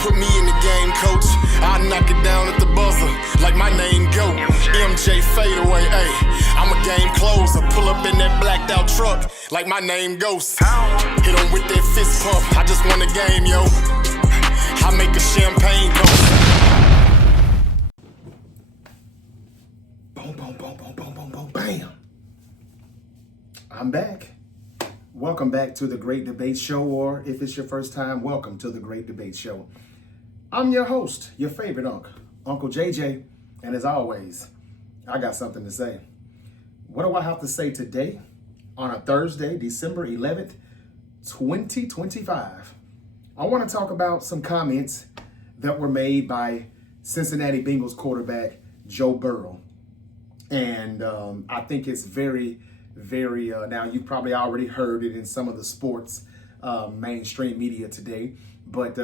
Put me in the game, coach. I knock it down at the buzzer like my name go. MJ fadeaway, ayy. I'm a game closer. Pull up in that blacked out truck like my name Ghost. Hit him with that fist pump. I just won the game, yo. I make a champagne toast. Boom, boom, boom, boom, boom, boom, boom, bam. I'm back. Welcome back to the Great Debate Show, or if it's your first time, welcome to the Great Debate Show. I'm your host, your favorite Uncle JJ, and as always, I got something to say. What do I have to say today on a Thursday, December 11th, 2025? I want to talk about some comments that were made by Cincinnati Bengals quarterback Joe Burrow. And I think it's very, now you've probably already heard it in some of the sports mainstream media today, but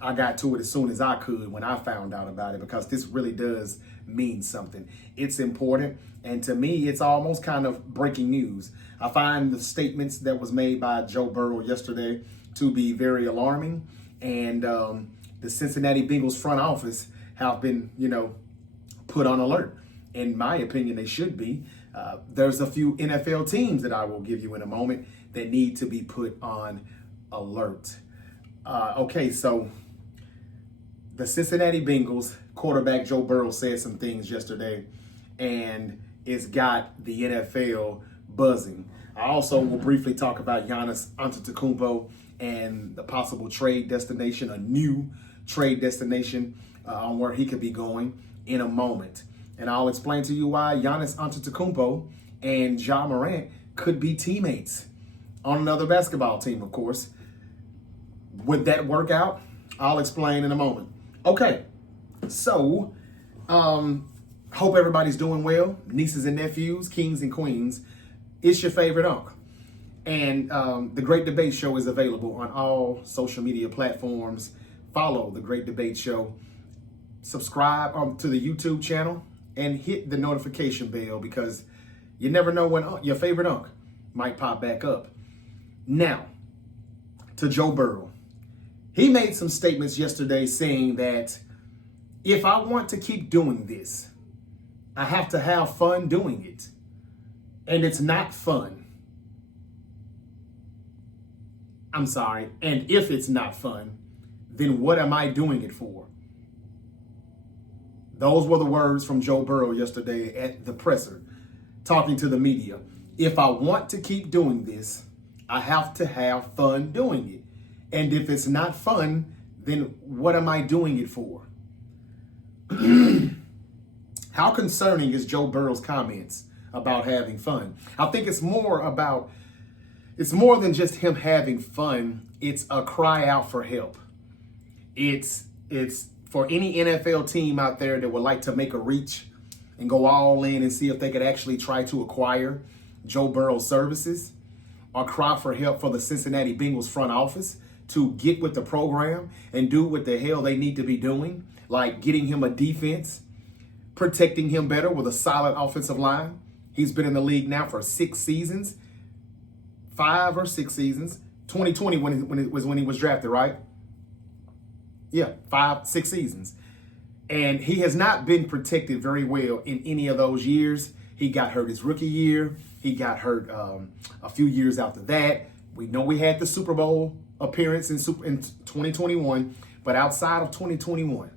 I got to it as soon as I could when I found out about it, because this really does mean something. It's important, and to me, it's almost kind of breaking news. I find the statements that was made by Joe Burrow yesterday to be very alarming, and the Cincinnati Bengals front office have been, put on alert. In my opinion, they should be. There's a few NFL teams that I will give you in a moment that need to be put on alert. Okay, so the Cincinnati Bengals quarterback Joe Burrow said some things yesterday, and it's got the NFL buzzing. I also will briefly talk about Giannis Antetokounmpo and the possible trade destination, a new trade destination on where he could be going in a moment. And I'll explain to you why Giannis Antetokounmpo and Ja Morant could be teammates on another basketball team, of course. Would that work out? I'll explain in a moment. Okay, so hope everybody's doing well. Nieces and nephews, kings and queens. It's your favorite uncle. And the Great Debate Show is available on all social media platforms. Follow the Great Debate Show. Subscribe to the YouTube channel. And hit the notification bell, because you never know when your favorite uncle might pop back up. Now, to Joe Burrow. He made some statements yesterday saying that if I want to keep doing this, I have to have fun doing it. And it's not fun. I'm sorry. And if it's not fun, then what am I doing it for? Those were the words from Joe Burrow yesterday at the presser, talking to the media. If I want to keep doing this, I have to have fun doing it. And if it's not fun, then what am I doing it for? How concerning is Joe Burrow's comments about having fun? I think it's more than just him having fun. It's a cry out for help. It's for any NFL team out there that would like to make a reach and go all in and see if they could actually try to acquire Joe Burrow's services, or cry for help for the Cincinnati Bengals front office to get with the program and do what the hell they need to be doing, like getting him a defense, protecting him better with a solid offensive line. He's been in the league now for 6 seasons, 5 or 6 seasons. 2020 when he was drafted, right? Yeah, 5, 6 seasons. And he has not been protected very well in any of those years. He got hurt his rookie year. He got hurt a few years after that. We know we had the Super Bowl appearance in 2021, but outside of 2021,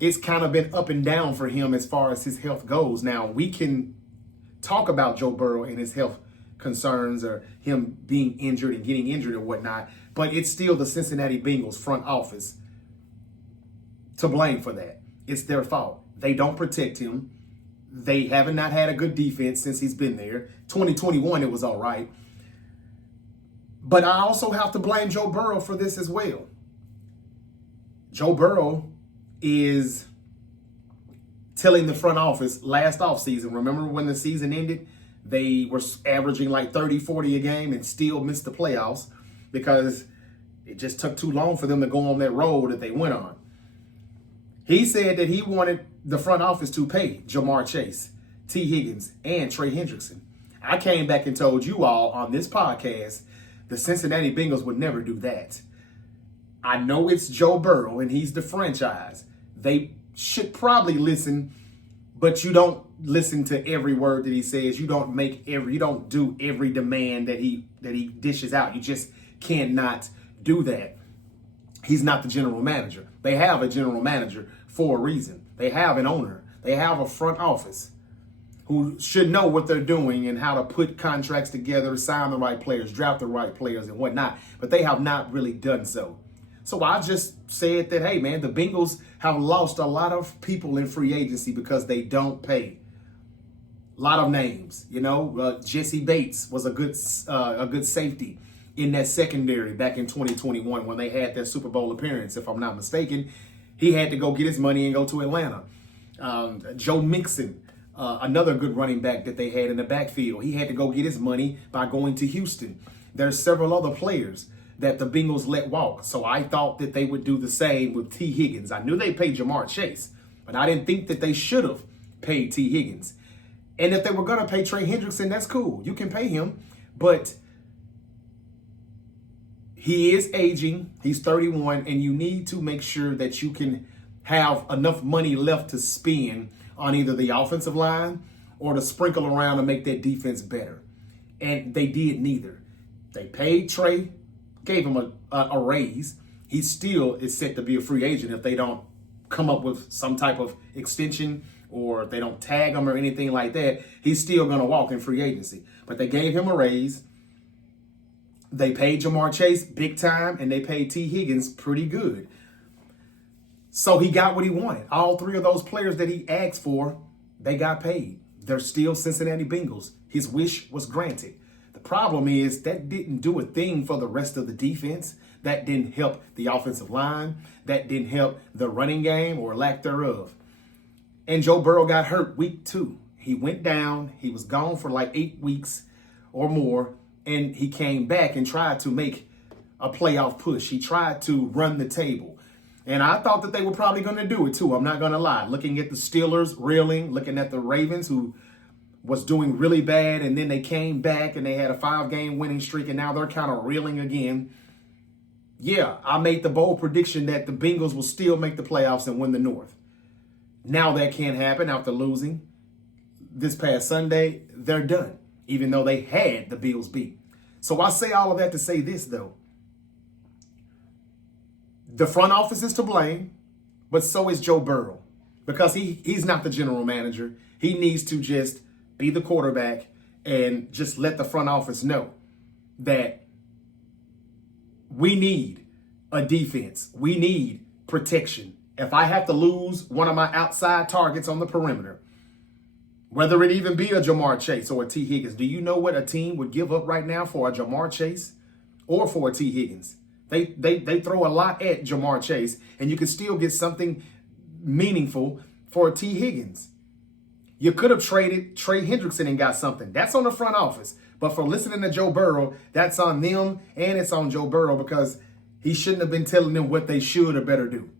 it's kind of been up and down for him as far as his health goes. Now, we can talk about Joe Burrow and his health concerns, or him being injured and getting injured or whatnot, but it's still the Cincinnati Bengals front office to blame for that. It's their fault. They don't protect him. They haven't not had a good defense since he's been there. 2021, it was all right. But I also have to blame Joe Burrow for this as well. Joe Burrow is telling the front office last offseason, remember when the season ended, they were averaging like 30, 40 a game and still missed the playoffs because it just took too long for them to go on that road that they went on. He said that he wanted the front office to pay Jamar Chase, T. Higgins, and Trey Hendrickson. I came back and told you all on this podcast the Cincinnati Bengals would never do that. I know it's Joe Burrow and he's the franchise. They should probably listen, but you don't listen to every word that he says. You don't do every demand that he dishes out. You just cannot do that. He's not the general manager. They have a general manager for a reason. They have an owner. They have a front office who should know what they're doing and how to put contracts together, sign the right players, draft the right players and whatnot. But they have not really done so. So I just said that, hey, man, the Bengals have lost a lot of people in free agency because they don't pay. A lot of names, Jesse Bates was a good safety in that secondary back in 2021 when they had their Super Bowl appearance, if I'm not mistaken. He had to go get his money and go to Atlanta. Joe Mixon, another good running back that they had in the backfield. He had to go get his money by going to Houston. There's several other players that the Bengals let walk. So I thought that they would do the same with T. Higgins. I knew they paid Jamar Chase, but I didn't think that they should have paid T. Higgins. And if they were going to pay Trey Hendrickson, that's cool. You can pay him, but he is aging. He's 31, and you need to make sure that you can have enough money left to spend on either the offensive line or to sprinkle around and make that defense better. And they did neither. They paid Trey, gave him a raise. He still is set to be a free agent if they don't come up with some type of extension or if they don't tag him or anything like that. He's still going to walk in free agency. But they gave him a raise. They paid Jamar Chase big time, and they paid T. Higgins pretty good. So he got what he wanted. All three of those players that he asked for, they got paid. They're still Cincinnati Bengals. His wish was granted. The problem is that didn't do a thing for the rest of the defense. That didn't help the offensive line. That didn't help the running game or lack thereof. And Joe Burrow got hurt week 2. He went down. He was gone for like 8 weeks or more. And he came back and tried to make a playoff push. He tried to run the table. And I thought that they were probably going to do it too. I'm not going to lie. Looking at the Steelers reeling, looking at the Ravens who was doing really bad, and then they came back and they had a 5-game winning streak, and now they're kind of reeling again. Yeah, I made the bold prediction that the Bengals will still make the playoffs and win the North. Now that can't happen after losing this past Sunday. They're done, even though they had the Bills beat. So I say all of that to say this, though. The front office is to blame, but so is Joe Burrow, because he's not the general manager. He needs to just be the quarterback and just let the front office know that we need a defense. We need protection. If I have to lose one of my outside targets on the perimeter, whether it even be a Jamar Chase or a T. Higgins, do you know what a team would give up right now for a Jamar Chase or for a T. Higgins? They throw a lot at Jamar Chase, and you can still get something meaningful for a T. Higgins. You could have traded Trey Hendrickson and got something. That's on the front office. But for listening to Joe Burrow, that's on them, and it's on Joe Burrow because he shouldn't have been telling them what they should or better do.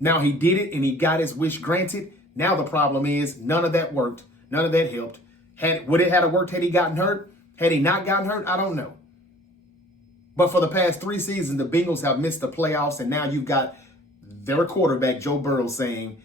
Now he did it, and he got his wish granted. Now the problem is none of that worked. None of that helped. Would it have worked had he gotten hurt? Had he not gotten hurt? I don't know. But for the past 3 seasons, the Bengals have missed the playoffs, and now you've got their quarterback, Joe Burrow, saying,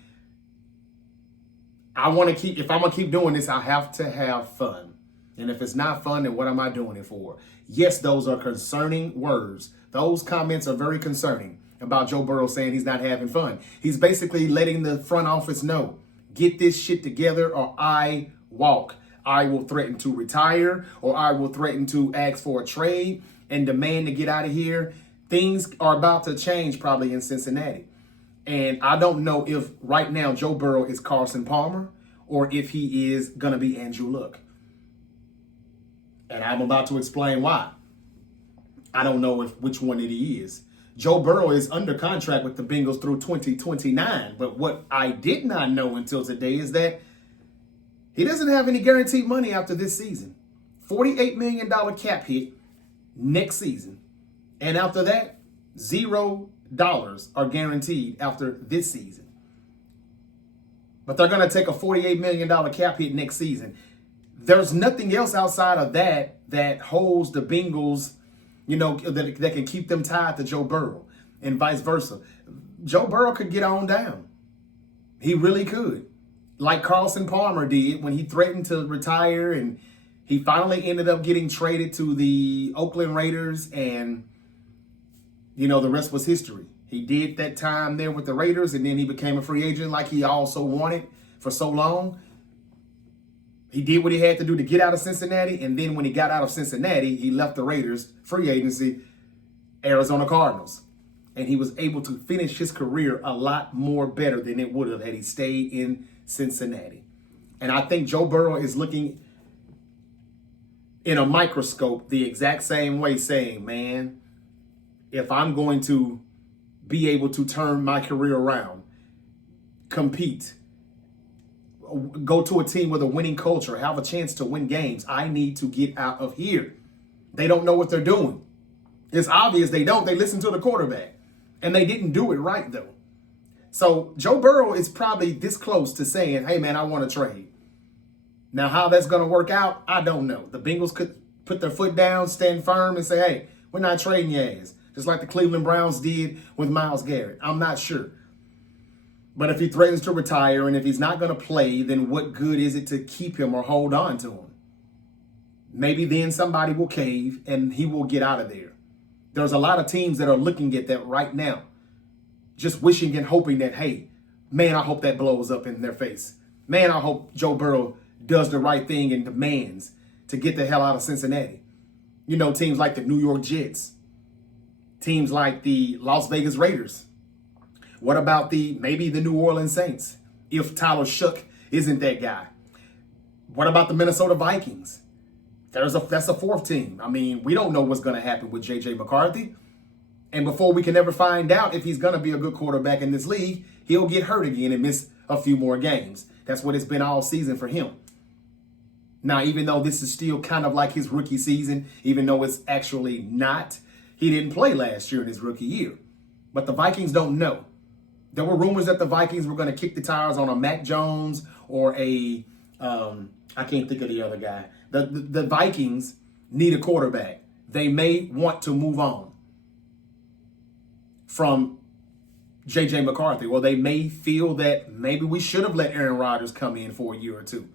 if I'm going to keep doing this, I have to have fun. And if it's not fun, then what am I doing it for? Yes, those are concerning words. Those comments are very concerning about Joe Burrow saying he's not having fun. He's basically letting the front office know, get this shit together or I walk. I will threaten to retire, or I will threaten to ask for a trade and demand to get out of here. Things are about to change probably in Cincinnati. And I don't know if right now Joe Burrow is Carson Palmer or if he is going to be Andrew Luck. And I'm about to explain why. I don't know which one it is. Joe Burrow is under contract with the Bengals through 2029. But what I did not know until today is that he doesn't have any guaranteed money after this season. $48 million cap hit next season. And after that, $0 are guaranteed after this season. But they're going to take a $48 million cap hit next season. There's nothing else outside of that holds the Bengals, that can keep them tied to Joe Burrow. and vice versa. Joe Burrow could get on down. He really could. Like Carson Palmer did when he threatened to retire, and he finally ended up getting traded to the Oakland Raiders, and, the rest was history. He did that time there with the Raiders, and then he became a free agent like he also wanted for so long. He did what he had to do to get out of Cincinnati, and then when he got out of Cincinnati, he left the Raiders, free agency, Arizona Cardinals. And he was able to finish his career a lot more better than it would have had he stayed in Cincinnati. And I think Joe Burrow is looking in a microscope the exact same way, saying, man, if I'm going to be able to turn my career around, compete, go to a team with a winning culture, have a chance to win games, I need to get out of here. They don't know what they're doing. It's obvious they don't. They listen to the quarterback. And they didn't do it right, though. So Joe Burrow is probably this close to saying, hey, man, I want to trade. Now, how that's going to work out, I don't know. The Bengals could put their foot down, stand firm, and say, hey, we're not trading your ass. Just like the Cleveland Browns did with Myles Garrett. I'm not sure. But if he threatens to retire and if he's not going to play, then what good is it to keep him or hold on to him? Maybe then somebody will cave and he will get out of there. There's a lot of teams that are looking at that right now, just wishing and hoping that, hey, man, I hope that blows up in their face. Man, I hope Joe Burrow does the right thing and demands to get the hell out of Cincinnati. Teams like the New York Jets, teams like the Las Vegas Raiders. What about maybe the New Orleans Saints, if Tyler Shough isn't that guy? What about the Minnesota Vikings? That's a fourth team. I mean, we don't know what's going to happen with J.J. McCarthy. And before we can ever find out if he's going to be a good quarterback in this league, he'll get hurt again and miss a few more games. That's what it's been all season for him. Now, even though this is still kind of like his rookie season, even though it's actually not, he didn't play last year in his rookie year. But the Vikings don't know. There were rumors that the Vikings were going to kick the tires on a Mac Jones or I can't think of the other guy. The Vikings need a quarterback. They may want to move on from J.J. McCarthy, or they may feel that maybe we should have let Aaron Rodgers come in for a year or two.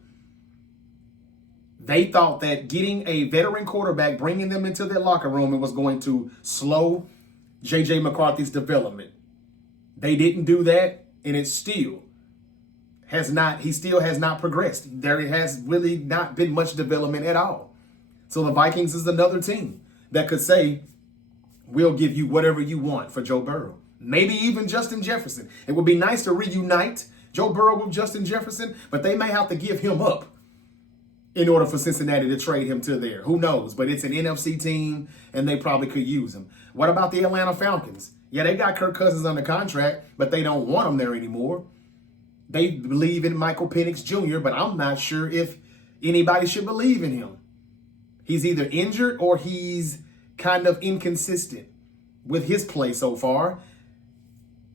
They thought that getting a veteran quarterback, bringing them into their locker room, it was going to slow J.J. McCarthy's development. They didn't do that, and it still has not progressed. There has really not been much development at all. So the Vikings is another team that could say, we'll give you whatever you want for Joe Burrow. Maybe even Justin Jefferson. It would be nice to reunite Joe Burrow with Justin Jefferson, but they may have to give him up in order for Cincinnati to trade him to there. Who knows? But it's an NFC team, and they probably could use him. What about the Atlanta Falcons? Yeah, they got Kirk Cousins under contract, but they don't want him there anymore. They believe in Michael Penix Jr., but I'm not sure if anybody should believe in him. He's either injured or he's kind of inconsistent with his play so far.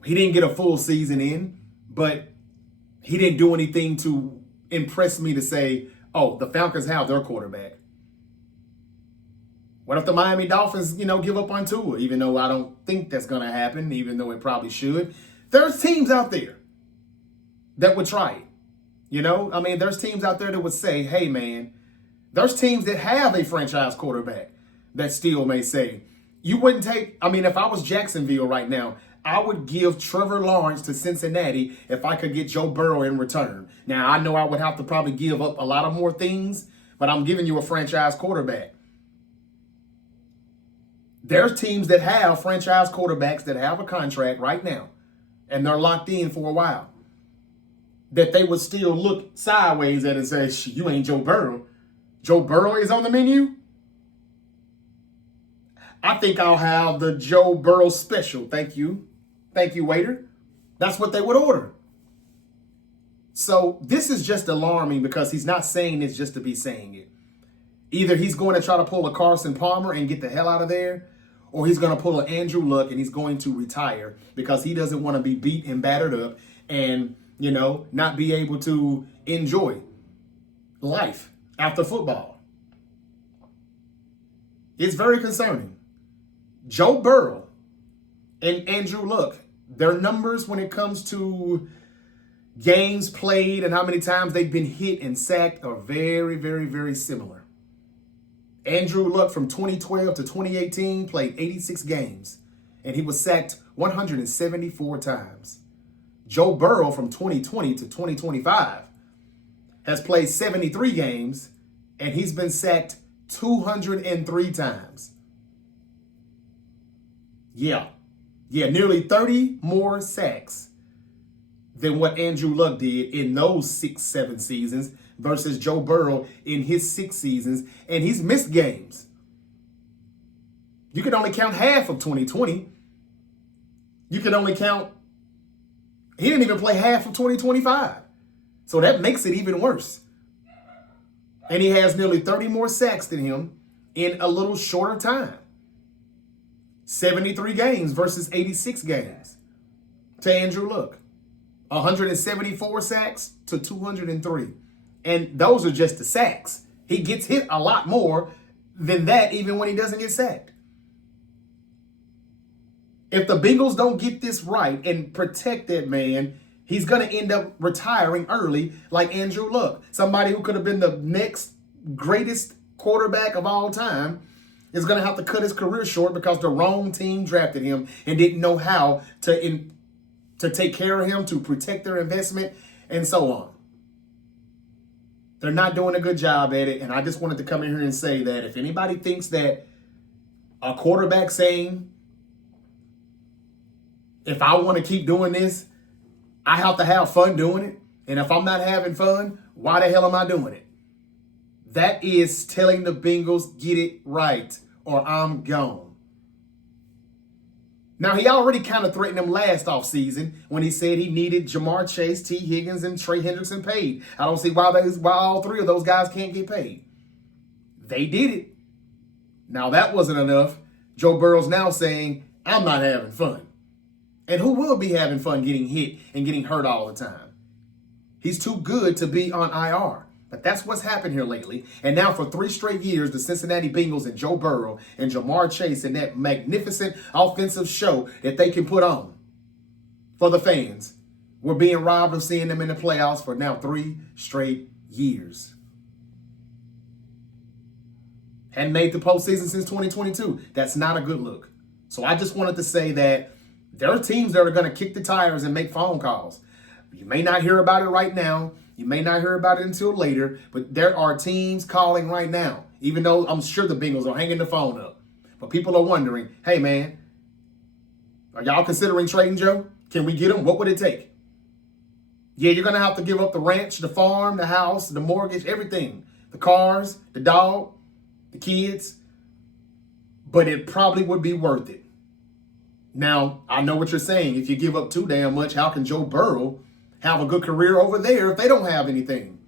He didn't get a full season in, but he didn't do anything to impress me to say, oh, the Falcons have their quarterback. What if the Miami Dolphins, give up on Tua, even though I don't think that's going to happen, even though it probably should? There's teams out there that would try it. There's teams out there that would say, hey, man, there's teams that have a franchise quarterback that still may say, you wouldn't take, if I was Jacksonville right now, I would give Trevor Lawrence to Cincinnati if I could get Joe Burrow in return. Now, I know I would have to probably give up a lot of more things, but I'm giving you a franchise quarterback. There's teams that have franchise quarterbacks that have a contract right now, and they're locked in for a while, that they would still look sideways at and say, you ain't Joe Burrow. Joe Burrow is on the menu? I think I'll have the Joe Burrow special. Thank you. Thank you, waiter. That's what they would order. So this is just alarming because he's not saying this just to be saying it. Either he's going to try to pull a Carson Palmer and get the hell out of there, or he's going to pull an Andrew Luck and he's going to retire because he doesn't want to be beat and battered up and, not be able to enjoy life after football. It's very concerning. Joe Burrow and Andrew Luck, their numbers when it comes to games played and how many times they've been hit and sacked are very, very, very similar. Andrew Luck from 2012 to 2018 played 86 games, and he was sacked 174 times. Joe Burrow from 2020 to 2025 has played 73 games, and he's been sacked 203 times. Yeah, nearly 30 more sacks than what Andrew Luck did in those 6-7 seasons versus Joe Burrow in his 6 seasons, and he's missed games. You can only count half of 2020. You can only count, he didn't even play half of 2025. So that makes it even worse. And he has nearly 30 more sacks than him in a little shorter time. 73 games versus 86 games to Andrew Luck. 174 sacks to 203. And those are just the sacks. He gets hit a lot more than that even when he doesn't get sacked. If the Bengals don't get this right and protect that man, he's going to end up retiring early like Andrew Luck. Somebody who could have been the next greatest quarterback of all time is going to have to cut his career short because the wrong team drafted him and didn't know how to take care of him, to protect their investment, and so on. They're not doing a good job at it, and I just wanted to come in here and say that if anybody thinks that a quarterback saying, if I want to keep doing this, I have to have fun doing it, and if I'm not having fun, why the hell am I doing it? That is telling the Bengals, get it right, or I'm gone. Now, he already kind of threatened them last offseason when he said he needed Jamar Chase, T. Higgins, and Trey Hendrickson paid. I don't see why all 3 of those guys can't get paid. They did it. Now, that wasn't enough. Joe Burrow's now saying, I'm not having fun. And who will be having fun getting hit and getting hurt all the time? He's too good to be on IR. But that's what's happened here lately. And now for 3 straight years, the Cincinnati Bengals and Joe Burrow and Jamar Chase and that magnificent offensive show that they can put on for the fans, we're being robbed of seeing them in the playoffs for now 3 straight years. Hadn't made the postseason since 2022. That's not a good look. So I just wanted to say that there are teams that are going to kick the tires and make phone calls. You may not hear about it right now. You may not hear about it until later, but there are teams calling right now, even though I'm sure the Bengals are hanging the phone up. But people are wondering, hey, man, are y'all considering trading Joe? Can we get him? What would it take? Yeah, you're going to have to give up the ranch, the farm, the house, the mortgage, everything. The cars, the dog, the kids. But it probably would be worth it. Now, I know what you're saying. If you give up too damn much, how can Joe Burrow have a good career over there if they don't have anything?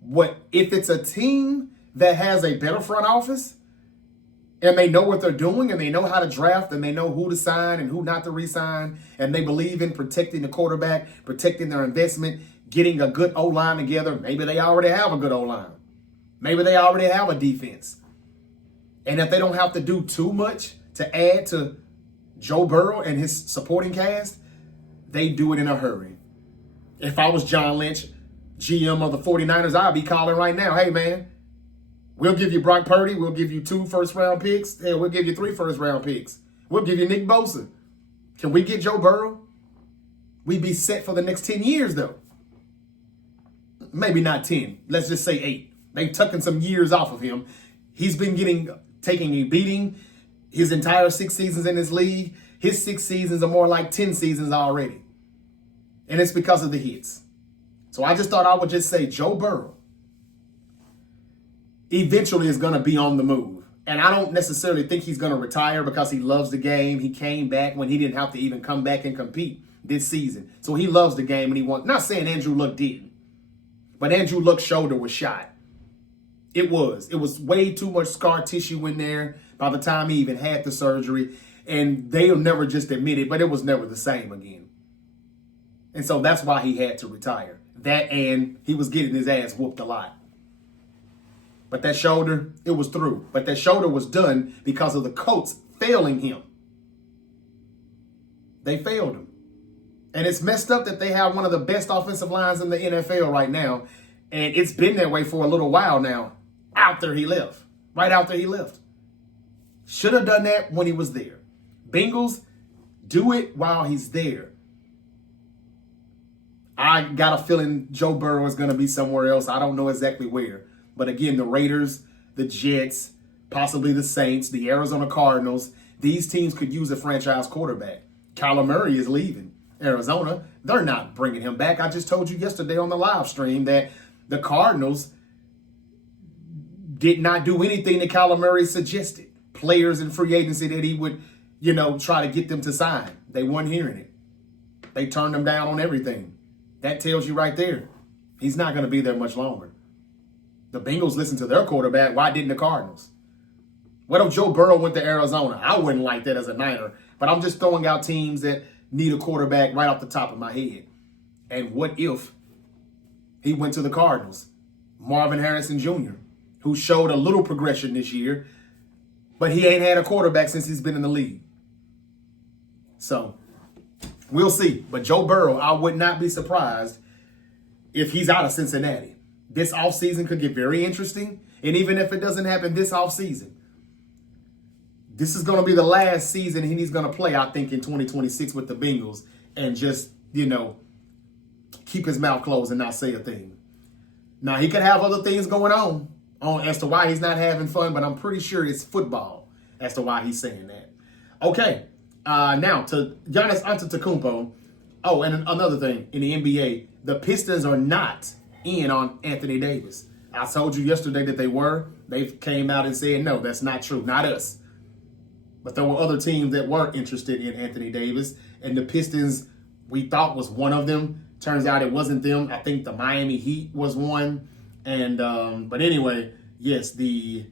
What if it's a team that has a better front office and they know what they're doing and they know how to draft and they know who to sign and who not to re-sign and they believe in protecting the quarterback, protecting their investment, getting a good O-line together? Maybe they already have a good O-line. Maybe they already have a defense. And if they don't have to do too much to add to Joe Burrow and his supporting cast, they do it in a hurry. If I was John Lynch, GM of the 49ers, I'd be calling right now, hey, man, we'll give you Brock Purdy. We'll give you 2 first-round picks. Hell, we'll give you 3 first-round picks. We'll give you Nick Bosa. Can we get Joe Burrow? We'd be set for the next 10 years, though. Maybe not 10. Let's just say 8. They've taken some years off of him. He's been taking a beating his entire 6 seasons in this league. His 6 seasons are more like 10 seasons already. And it's because of the hits. So I just thought I would just say Joe Burrow eventually is going to be on the move. And I don't necessarily think he's going to retire because he loves the game. He came back when he didn't have to even come back and compete this season. So he loves the game and he wants, not saying Andrew Luck didn't, but Andrew Luck's shoulder was shot. It was way too much scar tissue in there by the time he even had the surgery. And they'll never just admit it, but it was never the same again. And so that's why he had to retire. That and he was getting his ass whooped a lot. But that shoulder, it was through. But that shoulder was done because of the Colts failing him. They failed him. And it's messed up that they have one of the best offensive lines in the NFL right now. And it's been that way for a little while now. After he left. Right after he left. Should have done that when he was there. Bengals, do it while he's there. I got a feeling Joe Burrow is going to be somewhere else. I don't know exactly where. But again, the Raiders, the Jets, possibly the Saints, the Arizona Cardinals, these teams could use a franchise quarterback. Kyler Murray is leaving Arizona. They're not bringing him back. I just told you yesterday on the live stream that the Cardinals did not do anything that Kyler Murray suggested. Players in free agency that he would, try to get them to sign. They weren't hearing it. They turned him down on everything. That tells you right there. He's not going to be there much longer. The Bengals listened to their quarterback. Why didn't the Cardinals? What if Joe Burrow went to Arizona? I wouldn't like that as a Niner. But I'm just throwing out teams that need a quarterback right off the top of my head. And what if he went to the Cardinals? Marvin Harrison Jr., who showed a little progression this year, but he ain't had a quarterback since he's been in the league. So, we'll see. But Joe Burrow, I would not be surprised if he's out of Cincinnati. This offseason could get very interesting. And even if it doesn't happen this offseason, this is going to be the last season he's going to play, I think, in 2026 with the Bengals. And just, keep his mouth closed and not say a thing. Now, he could have other things going on as to why he's not having fun, but I'm pretty sure it's football as to why he's saying that. Okay, now to Giannis Antetokounmpo. Oh, and another thing in the NBA, the Pistons are not in on Anthony Davis. I told you yesterday that they were. They came out and said, no, that's not true, not us. But there were other teams that were interested in Anthony Davis, and the Pistons, we thought, was one of them. Turns out it wasn't them. I think the Miami Heat was one. And but anyway, yes, the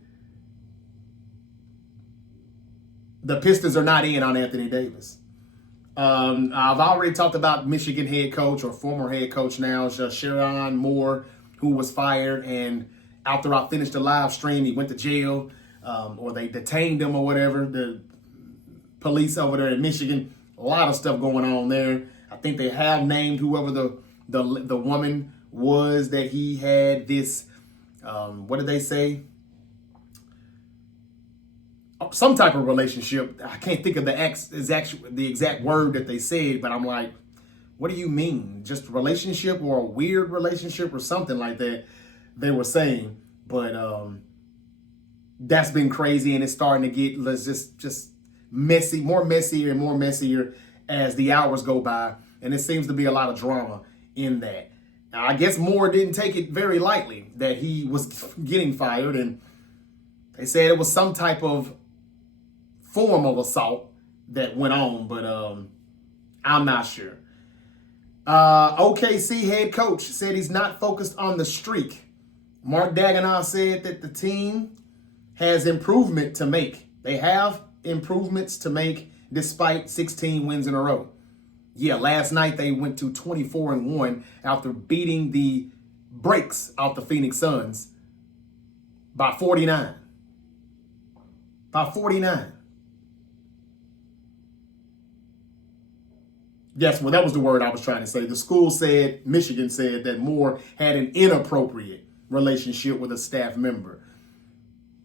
Pistons are not in on Anthony Davis. I've already talked about Michigan head coach or former head coach now, Sherrod Moore, who was fired. And after I finished the live stream, he went to jail, or they detained him or whatever. The police over there in Michigan, a lot of stuff going on there. I think they have named whoever the woman was that he had this, what did they say? Some type of relationship. I can't think of the exact word that they said, but I'm like, what do you mean? Just relationship or a weird relationship or something like that they were saying. But that's been crazy, and it's starting to get just messy, more messier and more messier as the hours go by. And it seems to be a lot of drama in that. Now, I guess Moore didn't take it very lightly that he was getting fired, and they said it was some type of form of assault that went on, but I'm not sure. OKC head coach said he's not focused on the streak. Mark Daigneault said that the team has improvement to make. They have improvements to make despite 16 wins in a row. Yeah, last night they went to 24-1 after beating the brakes out the Phoenix Suns by 49. By 49. Yes, well, that was the word I was trying to say. The school said, Michigan said, that Moore had an inappropriate relationship with a staff member.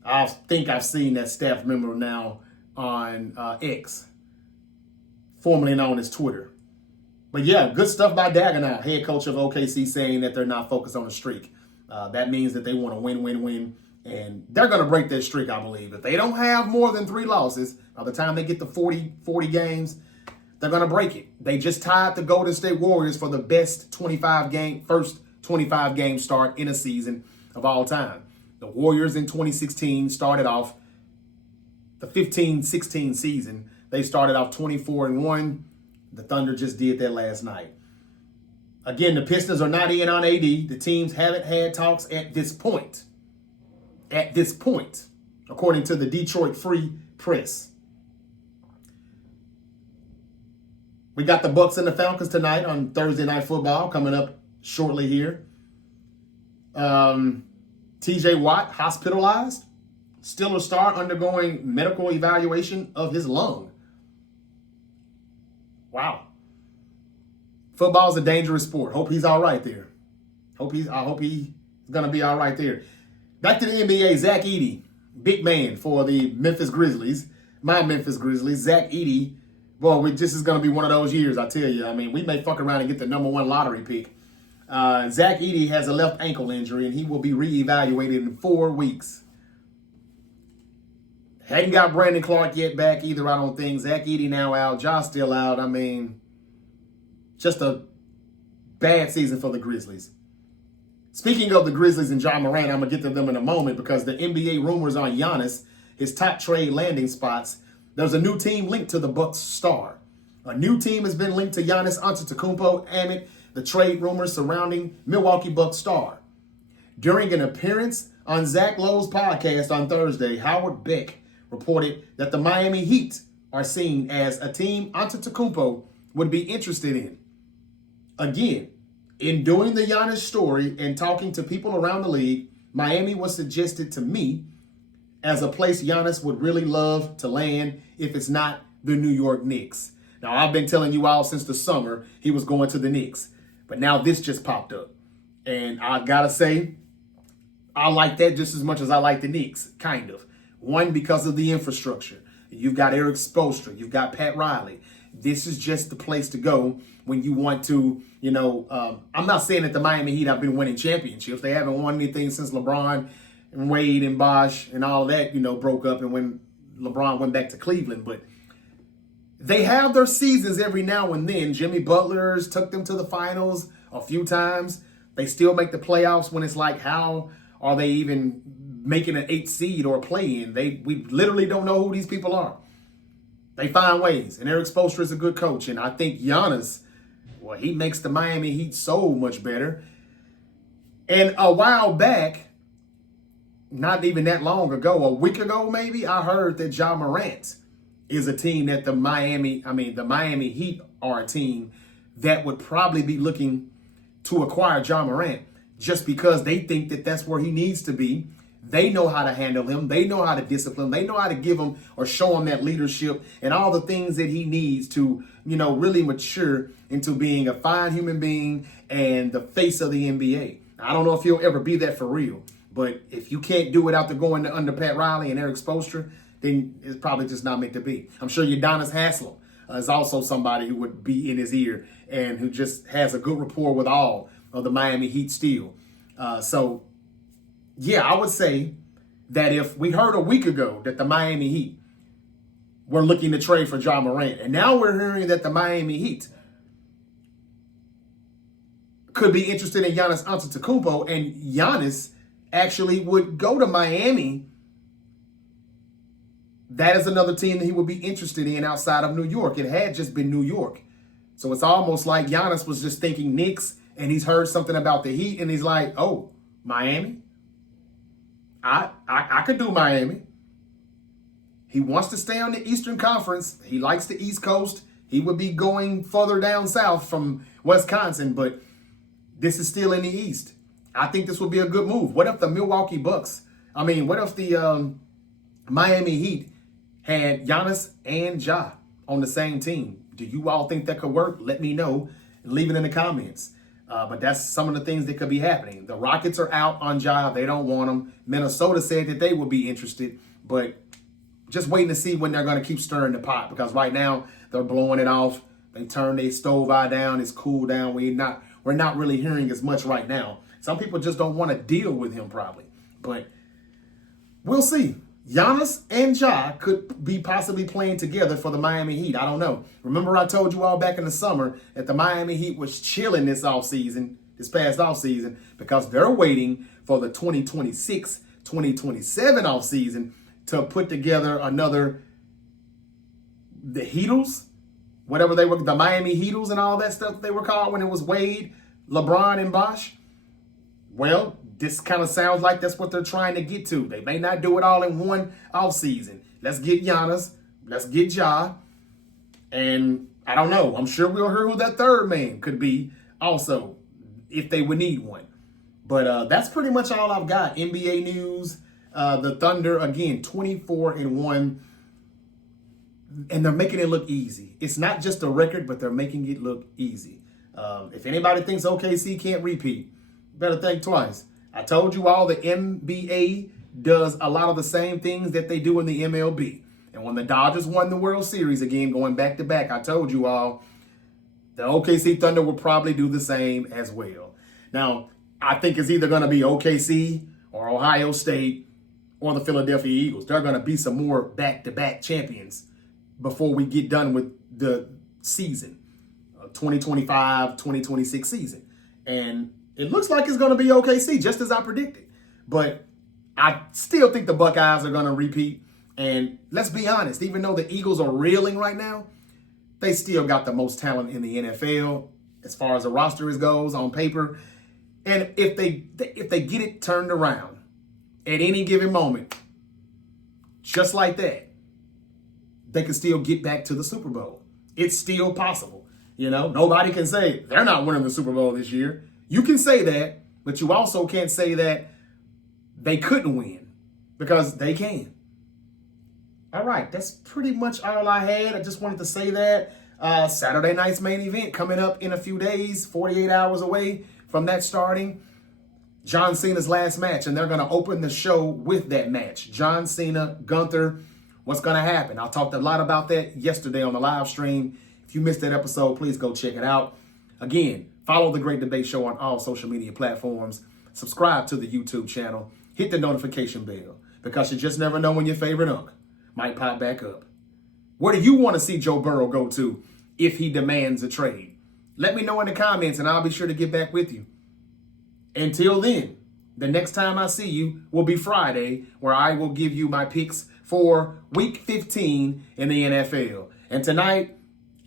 I think I've seen that staff member now on X, formerly known as Twitter. But yeah, good stuff by Daigneault, head coach of OKC, saying that they're not focused on a streak. That means that they want to win. And they're going to break that streak, I believe. If they don't have more than 3 losses, by the time they get to 40 games, they're going to break it. They just tied the Golden State Warriors for the best first 25 game start in a season of all time. The Warriors in 2016 started off the 15-16 season. They started off 24-1. The Thunder just did that last night. Again, the Pistons are not in on AD. The teams haven't had talks at this point. At this point, according to the Detroit Free Press. We got the Bucks and the Falcons tonight on Thursday Night Football coming up shortly here. TJ Watt hospitalized. Steelers star undergoing medical evaluation of his lung. Wow. Football's a dangerous sport. Hope he's all right there. I hope he's gonna be all right there. Back to the NBA, Zach Edey, big man for the Memphis Grizzlies. My Memphis Grizzlies, Zach Edey. Boy, this is gonna be one of those years, I tell you. I mean, we may fuck around and get the #1 lottery pick. Zach Edey has a left ankle injury, and he will be reevaluated in 4 weeks. Hadn't got Brandon Clark yet back either, I don't think. Zach Edey now out. Ja still out. I mean, just a bad season for the Grizzlies. Speaking of the Grizzlies and Ja Morant, I'm going to get to them in a moment because the NBA rumors on Giannis, his top trade landing spots, there's a new team linked to the Bucks star. A new team has been linked to Giannis Antetokounmpo amid the trade rumors surrounding Milwaukee Bucks star. During an appearance on Zach Lowe's podcast on Thursday, Howard Beck reported that the Miami Heat are seen as a team Antetokounmpo would be interested in. Again, in doing the Giannis story and talking to people around the league, Miami was suggested to me as a place Giannis would really love to land if it's not the New York Knicks. Now, I've been telling you all since the summer he was going to the Knicks, but now this just popped up. And I gotta say, I like that just as much as I like the Knicks, kind of. One, because of the infrastructure. You've got Eric Spoelstra. You've got Pat Riley. This is just the place to go when you want to, I'm not saying that the Miami Heat have been winning championships. They haven't won anything since LeBron and Wade and Bosh and all of that, broke up and when LeBron went back to Cleveland. But they have their seasons every now and then. Jimmy Butler's took them to the finals a few times. They still make the playoffs when it's like, how are they even making an 8th seed or play-in? We literally don't know who these people are. They find ways, and Eric Spoelstra is a good coach, and I think Giannis, well, he makes the Miami Heat so much better. And a while back, not even that long ago, a week ago maybe, I heard that Ja Morant is a team that the Miami Heat are a team that would probably be looking to acquire Ja Morant just because they think that that's where he needs to be. They know how to handle him. They know how to discipline. They know how to give him or show him that leadership and all the things that he needs to, really mature into being a fine human being and the face of the NBA. I don't know if he'll ever be that for real, but if you can't do it after going under Pat Riley and Eric Spoelstra, then it's probably just not meant to be. I'm sure Udonis Haslem is also somebody who would be in his ear and who just has a good rapport with all of the Miami Heat still. Yeah, I would say that if we heard a week ago that the Miami Heat were looking to trade for Ja Morant, and now we're hearing that the Miami Heat could be interested in Giannis Antetokounmpo, and Giannis actually would go to Miami, that is another team that he would be interested in outside of New York. It had just been New York. So it's almost like Giannis was just thinking Knicks, and he's heard something about the Heat, and he's like, oh, Miami? I could do Miami. He wants to stay on the Eastern Conference. He likes the East Coast. He would be going further down south from Wisconsin, but this is still in the East. I think this would be a good move. What if the Milwaukee Bucks, what if the Miami Heat had Giannis and Ja on the same team? Do you all think that could work? Let me know. Leave it in the comments. But that's some of the things that could be happening. The Rockets are out on Ja. They don't want him. Minnesota said that they would be interested, but just waiting to see when they're going to keep stirring the pot, because right now they're blowing it off. They turn their stove eye down. It's cool down. We're not really hearing as much right now. Some people just don't want to deal with him probably, but we'll see. Giannis and Ja could be possibly playing together for the Miami Heat. I don't know. Remember I told you all back in the summer that the Miami Heat was chilling this past offseason, because they're waiting for the 2026-2027 offseason to put together the Heatles, whatever they were, the Miami Heatles and all that stuff they were called when it was Wade, LeBron, and Bosh. Well, this kind of sounds like that's what they're trying to get to. They may not do it all in one offseason. Let's get Giannis. Let's get Ja. And I don't know. I'm sure we'll hear who that third man could be also, if they would need one. But that's pretty much all I've got. NBA news. The Thunder, again, 24-1. And they're making it look easy. It's not just a record, but they're making it look easy. If anybody thinks OKC can't repeat, better think twice. I told you all the NBA does a lot of the same things that they do in the MLB. And when the Dodgers won the World Series again, going back to back, I told you all the OKC Thunder will probably do the same as well. Now, I think it's either going to be OKC or Ohio State or the Philadelphia Eagles. There are going to be some more back-to-back champions before we get done with the season, 2025, 2026 season. And it looks like it's going to be OKC, just as I predicted. But I still think the Buckeyes are going to repeat. And let's be honest, even though the Eagles are reeling right now, they still got the most talent in the NFL as far as the roster goes on paper. And if they get it turned around at any given moment, just like that, they can still get back to the Super Bowl. It's still possible. You know, nobody can say they're not winning the Super Bowl this year. You can say that, but you also can't say that they couldn't win, because they can. All right, that's pretty much all I had. I just wanted to say that. Saturday night's main event coming up in a few days, 48 hours away from that starting. John Cena's last match, and they're going to open the show with that match. John Cena, Gunther, what's going to happen? I talked a lot about that yesterday on the live stream. If you missed that episode, please go check it out. Again, follow The Great Debate Show on all social media platforms. Subscribe to the YouTube channel. Hit the notification bell, because you just never know when your favorite unk might pop back up. Where do you want to see Joe Burrow go to if he demands a trade? Let me know in the comments, and I'll be sure to get back with you. Until then, the next time I see you will be Friday, where I will give you my picks for Week 15 in the NFL. And tonight,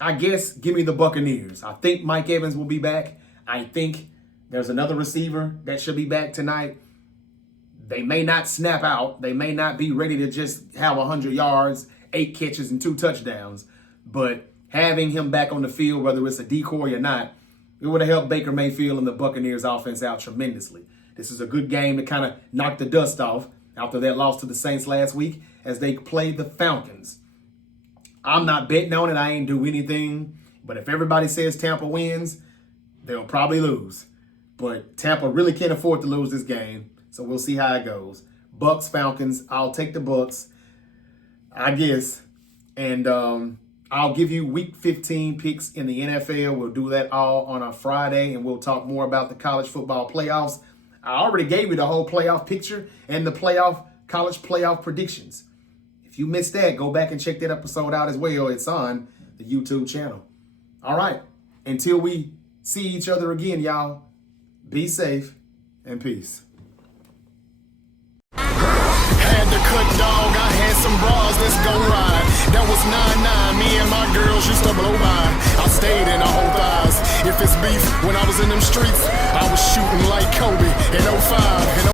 I guess, give me the Buccaneers. I think Mike Evans will be back. I think there's another receiver that should be back tonight. They may not snap out. They may not be ready to just have 100 yards, 8 catches, and 2 touchdowns. But having him back on the field, whether it's a decoy or not, it would have helped Baker Mayfield and the Buccaneers offense out tremendously. This is a good game to kind of knock the dust off after that loss to the Saints last week as they played the Falcons. I'm not betting on it. I ain't do anything. But if everybody says Tampa wins, they'll probably lose. But Tampa really can't afford to lose this game. So we'll see how it goes. Bucks, Falcons. I'll take the Bucks, I guess. And I'll give you Week 15 picks in the NFL. We'll do that all on a Friday, and we'll talk more about the college football playoffs. I already gave you the whole playoff picture and the college playoff predictions. If you missed that, go back and check that episode out as well. It's on the YouTube channel. All right. Until we see each other again, y'all, be safe and peace. Had to cut, dog, I had some bras, let's go ride. That was 9-9, me and my girls used to blow by. I stayed in the whole thighs. If it's beef, when I was in them streets, I was shooting like Kobe in 05.